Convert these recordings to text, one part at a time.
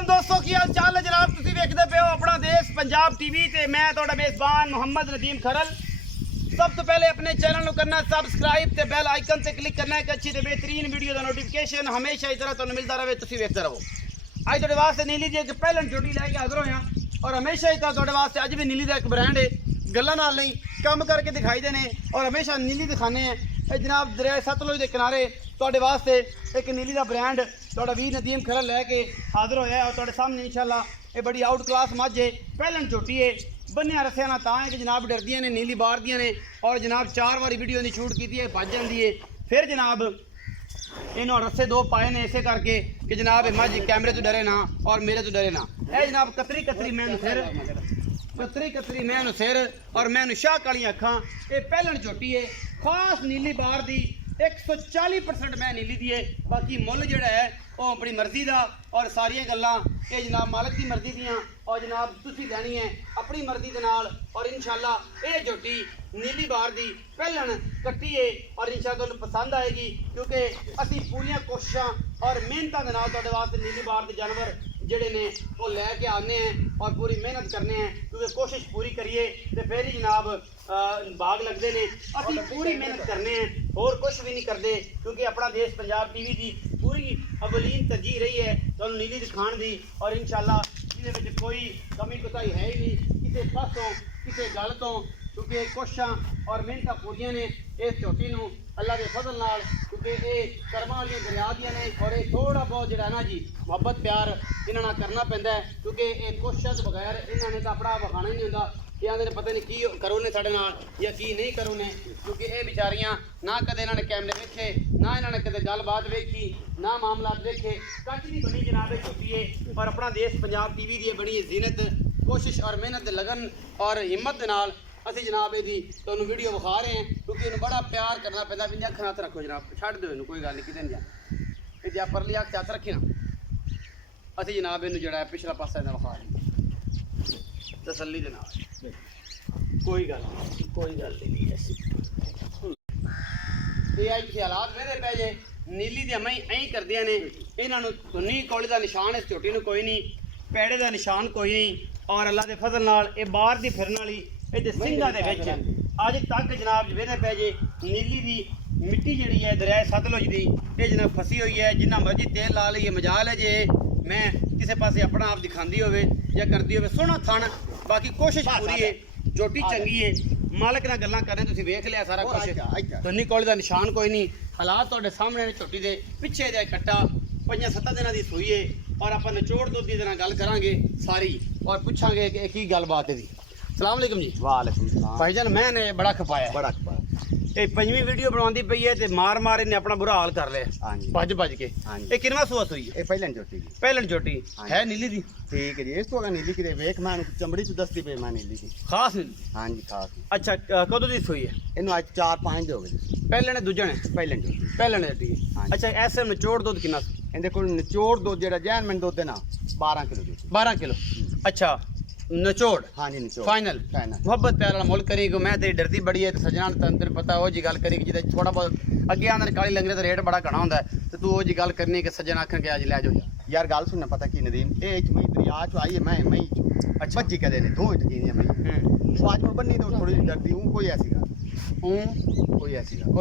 वालेकुम दोस्तों, की हाल चाल है जनाब। तुसीं वेखदे पे हो अपना देश पंजाब टीवी ते मैं तुहाडा मेज़बान मोहम्मद नदीम खरल। सब तो पहले अपने चैनल को करना सबसक्राइब ते बेल आइकन से क्लिक करना है कि अच्छी ते बेहतरीन वीडियो का नोटिफिकेशन हमेशा इस तरह तुहानूं मिलता रहे, तुसीं वेखदे रहो। अज तुहाडे वास्ते नीली दी एक पहलन झोटी लैके हाज़र होया और हमेशा इस तरह तुहाडे वास्ते अज भी नीली का एक ब्रांड है, गल्लां नाल नहीं काम करके दिखाई देने और हमेशा नीली दिखाने हैं। जनाब दरिया सतलुज के किनारे तुहाडे वास्ते एक नीली का ब्रांड तुहाडा वीर नदीम खरल लैके हाज़र होया और तुहाडे सामने इंशाअल्लाह ये बड़ी आउट क्लास मझ है, पहलन झोटी है। बन्निया रस्सिया ना तां है कि जनाब डरदियां ने, नीली बार दियां ने और जनाब 4 बारी वीडियो की शूट की है, भज जाती है। फिर जनाब इन्हों रस्से 2 पाए ने इसे करके कि जनाब मझ कैमरे तो डरे ना और मेरे तो डरे ना। यह जनाब कतरी कतरी मैनू सिर, कतरी कतरी मैनू सिर और मैनू शाह काली अखां। ये पहलन झोटी है खास नीली बार दी, 140% मैं नीली दी है। बाकी मुल जिहड़ा है वो अपनी मर्जी का और सारिया गल्लां ये जनाब मालक की मर्जी दियाँ और जनाब तुसीं लैनी है अपनी मर्जी के नाल। और इंशाअल्लाह ये झोटी नीली बार दी पहलन कट्टी है और इंशाअल्लाह तुहानूं पसंद आएगी, क्योंकि असीं पूरियां कोशिशां और मेहनतां दे नाल तुहाडे वास्ते नीली बार के जानवर जिहड़े ने वो लैके आने हैं और पूरी मेहनत करने हैं, क्योंकि कोशिश पूरी करिए तो फिर ही जनाब भाग लगते हैं। असीं पूरी मेहनत करने हैं और कुछ भी नहीं करते, क्योंकि अपना देश पंजाब टीवी की पूरी अवलीन तरजीह रही है तुहानूं नीली दिखाण दी। और इंशाअल्लाह इहदे विच कोई कमी कोताही है ही नहीं किसी पासों किसी गल तो, क्योंकि कोशिशां और मेहनतां पूरियां ने इस झोटी नूं अल्लाह के फजल नाल, क्योंकि ये कर्मां वालियां दरिया दियां ने और ये थोड़ा बहुत जिहड़ा ना जी मुहब्बत प्यार इन्हां नाल करना पैंदा है, क्योंकि ये कोशिशां तो बगैर इन्हां ने तो अपना विखाना ही नहीं हुंदा। ये आंदे ने पता नहीं की करो ने साडे नाल या की नहीं करो ने, क्योंकि ये बेचारियां ना कदे इन्हां ने कैमरे वेखे, ना इन्हां ने कदे गलबात वेखी, ना मामलात वेखे, कच नहीं बनी जनाब झोटी है। और अपना देश पंजाब टीवी की बड़ी जीनत कोशिश और मेहनत लगन और हिम्मत के नाल असीं जनाब ये तुहानूं वीडियो विखा रहे हैं, क्योंकि इन्हूं बड़ा प्यार करना पैंदा। भी अख हथ रखो जनाब, छड्ड दो इन्हूं, कोई गल नहीं किते नहीं जाना। ये जे परली अख हथ रखी ना असीं जनाब इन्हूं जिहड़ा पिछला पासा इन्हां विखा रहे तसल्ली दे नाल। कोई गल नहीं ऐसी ये अज ख्यालात मेरे पै जे नीली दे अम्मा ही करदियां ने। इन्हां नूं धुन्नी कौली का निशान इस झोटी नूं कोई नहीं, पैड़े का निशान कोई नहीं और अल्लाह के फजल नाल ये बाहर दी फिरन वाली ये सिंघां दे विच अज तक जनाब वेरे पै जे नीली दी मिट्टी जिहड़ी है दरिया सतलुज दी ये जनाब फसी हुई है। जिन्ना मर्जी तेल ला लईए मजाल है जे मैं किसी पासे अपना आप दिखाती होवे या करती होवे। सोहना थण, बाकी कोशिश पूरी है, झोटी चंगी है, मालक नाल गल्लां करने तुसीं वेख लिया सारा कुछ। धुन्नी कौली का निशान कोई नहीं, हालात तुहाडे सामने ने। झोटी दे पिछे दे कट्टा 5-7 दिनां दी सूई है और आपां निचोड़ दुध दी गल करांगे सारी और पुछांगे कि की गलबात है। सलाम अलैकुम जी। वालेकुम सलाम भाईजान मैंने बड़ा खपाया ये 5वीं वीडियो बनवाती पई है ते मार मार इन्हें अपना बुरा हाल कर लिया। हाँ जी भज भज के ये किनवा सूआ सूई है? ये पहलन झोटी जी, पहलन झोटी है नीली दी। ठीक है जी। इस तो अगर नीली की वेख मैं चमड़ी चु दसदी पे मैं नीली की खास नीली। हाँ जी खास। अच्छा कदों दी सूई है? इन्हू आज 4-5 दिन हो गए। पहले ने दूजे ने पहलन झोटी पहले ने झोटी हाँ। अच्छा ऐसे निचोड़ दुध कितना? इनके को निचोड़ दो जेड़ा जैन में दुध है ना 12 किलो दूध। 12 किलो। अच्छा निचोड़ हाँ जी निचोड़ फाइनल। फाइनल मुहब्बत प्यार वाला मुल करी। मैं तेरी डरती बड़ी है तो सजना तेन पता वो जी गल करी जिदा थोड़ा बहुत अगे आंदे काली लंगरे तो रेट बड़ा घना होंदा है तो तू वो जी गल करनी कि सज्जन आखन के आज लै जाओ यार गल सुनना पता की नदीम ए इच मई दरिया चो आई है मैं अच्छा बच्ची कदे ने दो यकीन है मैं तो आज मैं बन्नी तो थोड़ी डरती हूं। कोई ऐसी गल कोई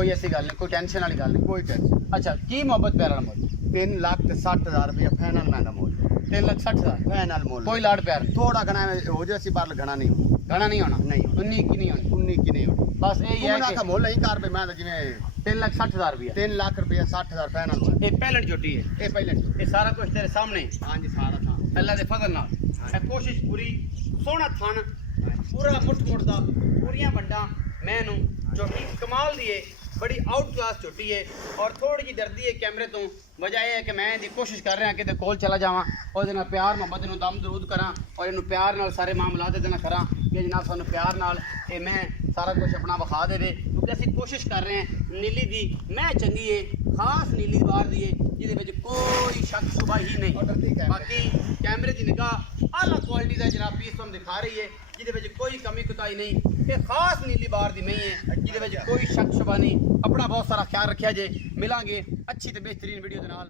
ऐसी गल नहीं, कोई टेंशन वाली गल नहीं, कोई टेंशन। अच्छा की मुहब्बत प्यार वाला मुल? 3,60,000 रुपया फाइनल मैं मोल 3,60,000 फाइनल मोल। कोई लाड़ प्यार थोड़ा घना हो जाए सी बार घना नहीं हो, घना नहीं होना, नहीं होना। 19 की नहीं होनी, 19 की नहीं होनी। बस यही है का कि मोल नहीं कर पे मैं जिवें 3,60,000 रुपया 3 लाख रुपया 60,000 फाइनल। ये पहलन झोटी है, ये पहले ये सारा कुछ तेरे सामने हाँ जी सारा था अल्लाह के फजल नाल। कोशिश पूरी, सोहना थन पूरा मुठ मुठदा पूरियां बंडा मैनू झोटी कमाल दी है, बड़ी आउट क्लास झोटी है और थोड़ी जी डरदी है कैमरे तो। वजह यह है कि मैं इसकी कोशिश कर रहा कि कोल चला जावां और प्यार मुहब्बत इन्हूं दम दरूद करा और इन्हूं प्यार नाल सारे मामलात इहदे नाल करा कि जनाब सानूं प्यार नाल ये मैं सारा कुछ अपना विखा देवे, क्योंकि असीं कोशिश कर रहे हैं नीली दी मैं चंगी है, खास नीली बार दी है जिहदे विच कोई शक शुबा ही नहीं। बाकी कैमरे की निगाह आला क्वालिटी का जनाब पीस तुहानूं दिखा रही है जिहदे विच कोई कमी कुताही नहीं। ये खास नीली बार दी नहीं है जिहदे विच कोई शक शुबा नहीं। अपना बहुत सारा ख्याल रखिया जे, मिलांगे अच्छी ते बेहतरीन वीडियो दे नाल।